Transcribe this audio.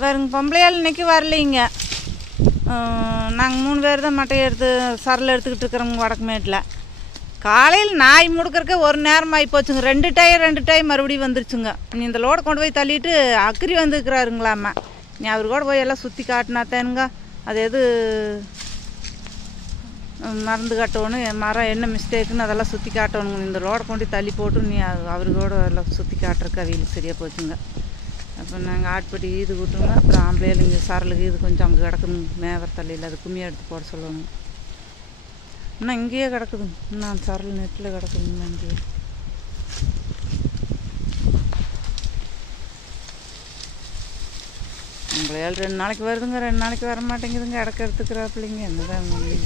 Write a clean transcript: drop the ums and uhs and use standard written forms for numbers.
வேறுங்க பொம்பளையால் இன்றைக்கி வரலைங்க. நாங்கள் 3 பேர் தான் மட்டையை எடுத்து சரல் எடுத்துக்கிட்டு இருக்கிறோங்க வடக்குமேட்டில். காலையில் நாய் முடுக்கிறக்கே ஒரு நேரம் ஆகி போச்சுங்க. 2 டைம் மறுபடியும் வந்துருச்சுங்க. நீ இந்த லோடை கொண்டு போய் தள்ளிட்டு அக்கறி வந்துருக்கிறாருங்களாம்மா. நீ அவர் கூட போய் எல்லாம் சுற்றி காட்டினாத்தேனுங்க. அது எது மருந்து கட்டணும், மரம் என்ன மிஸ்டேக்குன்னு அதெல்லாம் சுற்றி காட்டணுங்க. இந்த ரோடை கொண்டு தள்ளி போட்டு நீ அவருக்கூட எல்லாம் சுற்றி காட்டுறக்கு அவிகளுக்கு சரியாக போச்சுங்க. அப்போ நாங்கள் ஆட்பட்டி இது கூட்டுங்க. அப்புறம் ஆம்பளையில் இங்கே சரலுக்கு இது கொஞ்சம் அங்கே கிடக்குதுங்க. மேவர தள்ளியில் அது கும்மியாக எடுத்து போட சொல்லணும். இன்னும் இங்கேயே கிடக்குதுங்க. இன்னும் சரல் நெட்டில் கிடக்குதுங்க. இங்கேயே உங்களையால் 2 நாளைக்கு வருதுங்க, 2 நாளைக்கு வர மாட்டேங்குதுங்க. இடக்க எடுத்துக்கிறாப்பிள்ளைங்க. என்னதான் இப்படி